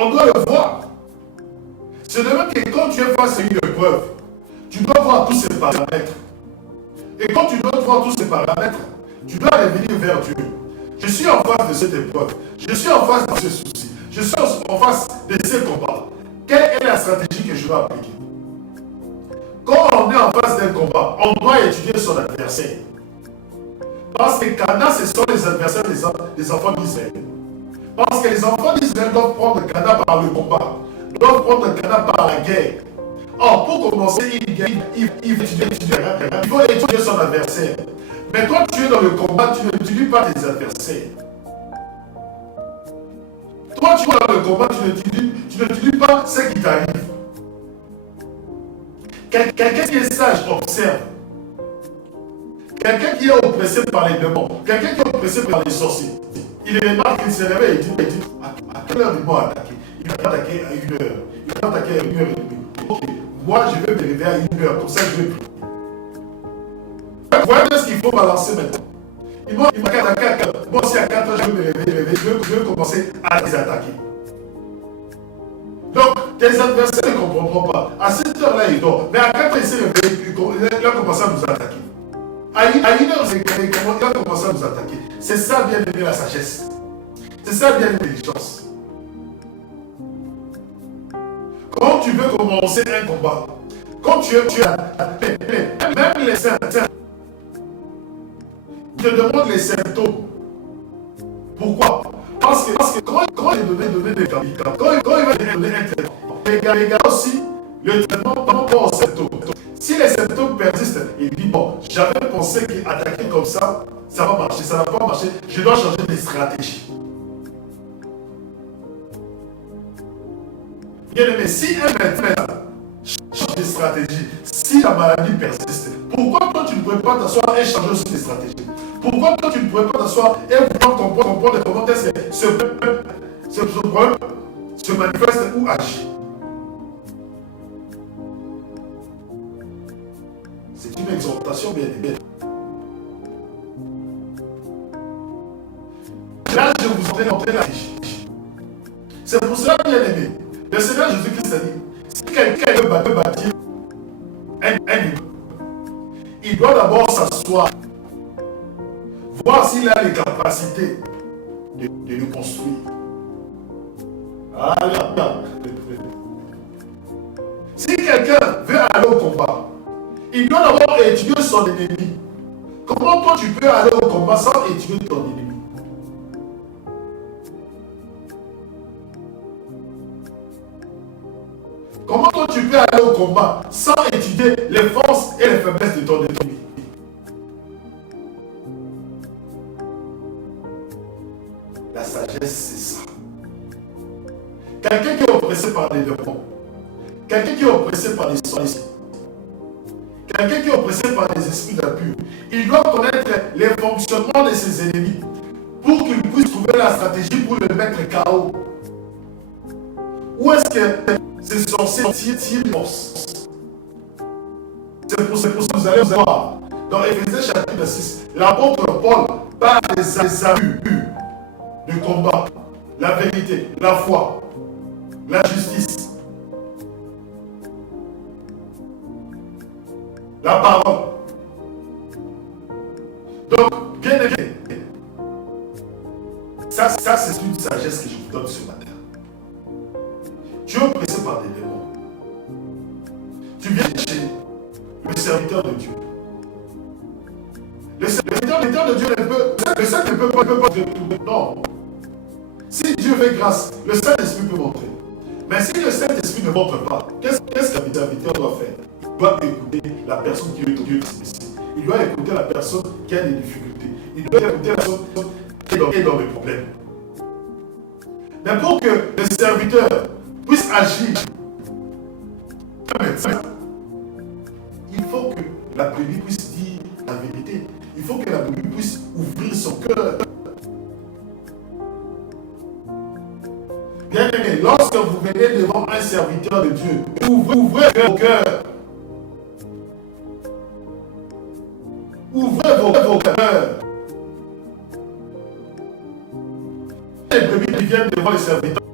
On doit le voir. C'est de même que quand tu es face à une épreuve, tu dois voir tous ces paramètres. Et quand tu dois voir tous ces paramètres, tu dois revenir vers Dieu. Je suis en face de cette épreuve. Je suis en face de ce souci. Je suis en face de ces combats. Quelle est la stratégie que je dois appliquer? Quand on est en face d'un combat, on doit étudier son adversaire. Parce que Cana, ce sont les adversaires des enfants d'Israël. Parce que les enfants d'Israël doivent prendre Cana par le combat, doivent prendre Cana par la guerre. Or, pour commencer une guerre, il faut étudier son adversaire. Mais quand tu es dans le combat, tu n'étudies pas tes adversaires. Toi, tu es dans le combat, tu n'étudies pas ce qui t'arrive. Quelqu'un qui est sage observe. Quelqu'un qui est oppressé par les démons, quelqu'un qui est oppressé par les sorciers, il remarque qu'il se réveille et dit à quelle heure ils m'ont attaqué? Il va attaquer à 1h. Il va attaquer à 1h30. Ok, moi je vais me réveiller à 1h, comme ça je vais prier. Vous voyez ce qu'il faut balancer maintenant. Il m'a attaqué à 4h. Moi aussi à 4h, je vais me réveiller, je vais commencer à les attaquer. Donc, tes adversaires ne comprendront pas. À cette heure-là, ils dorment. Mais à 4h, il s'est réveillé, il a commencé à nous attaquer. À 1h, il a commencé à nous attaquer. C'est ça, bien aimé, la sagesse. C'est ça, bien aimé, l'intelligence. Quand tu veux commencer un combat, quand tu as même les saints, ils te demandent les symptômes. Pourquoi? Parce que quand il donne des médicaments, quand il va donner un traitement, les gars aussi, le traitement pas aux symptômes. Si les symptômes persistent, il dit bon, j'avais pensé qu'attaquer comme ça va marcher, ça n'a pas marché, je dois changer de stratégie. Bien aimé, si un médecin change de stratégie, si la maladie persiste, pourquoi toi tu ne pourrais pas t'asseoir et changer aussi de stratégie? Pourquoi toi tu ne pourrais pas t'asseoir et vouloir comprendre comment est-ce que ce problème se manifeste ou agit? C'est une exhortation bien aimée. Là, je vous en ai montré la stratégie. C'est pour cela, bien aimé, le Seigneur Jésus-Christ a dit, si quelqu'un veut bâtir un immeuble, il doit d'abord s'asseoir, voir s'il a les capacités de le construire. Voilà. Si quelqu'un veut aller au combat, il doit d'abord étudier son ennemi. Comment toi tu peux aller au combat sans étudier ton ennemi? Comment toi tu peux aller au combat sans étudier les forces et les faiblesses de ton ennemi? La sagesse, c'est ça. Quelqu'un qui est oppressé par les démons, quelqu'un qui est oppressé par les sorciers, quelqu'un qui est oppressé par les esprits d'impurs, il doit connaître les fonctionnements de ses ennemis pour qu'il puisse trouver la stratégie pour le mettre KO. Où est-ce que ces sorciers tirent force? C'est pour ça que vous allez voir dans Éphésiens chapitre 6, l'apôtre Paul parle des abus du combat, la vérité, la foi, la justice, la parole. Donc, bien aimé, ça c'est une sagesse que je vous donne ce matin. Tu es oppressé par des démons. Tu viens chez le serviteur de Dieu. Le serviteur de Dieu le Saint ne peut pas tout. Non. Si Dieu fait grâce, le Saint-Esprit peut montrer. Mais si le Saint-Esprit ne montre pas, qu'est-ce qu'un serviteur doit faire? Il doit écouter la personne qui est Dieu spécifique. Il doit écouter la personne qui a des difficultés. Il doit écouter la personne qui est dans le problème. Mais pour que le serviteur puisse agir, il faut que la brebis puisse dire la vérité. Il faut que la brebis puisse ouvrir son cœur. Bien aimé, lorsque vous venez devant un serviteur de Dieu, ouvrez vos cœurs. Ouvrez vos cœurs. Les brebis qui viennent devant les serviteurs